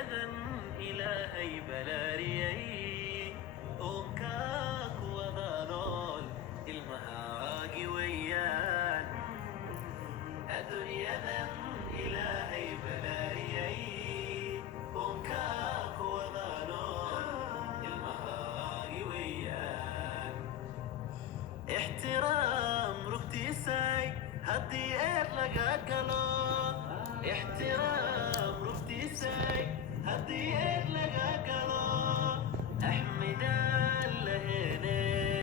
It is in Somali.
adduunyadan ilaahay balaariyay oonkaa kuwada nool ilmahaagi weeyaan adduunyadan ilaahay balaariyay oonkaa kuwada nool ilmahaagi weeyaan احترام ركتي ساي هدي اير لقا قلو احترام ركتي ساي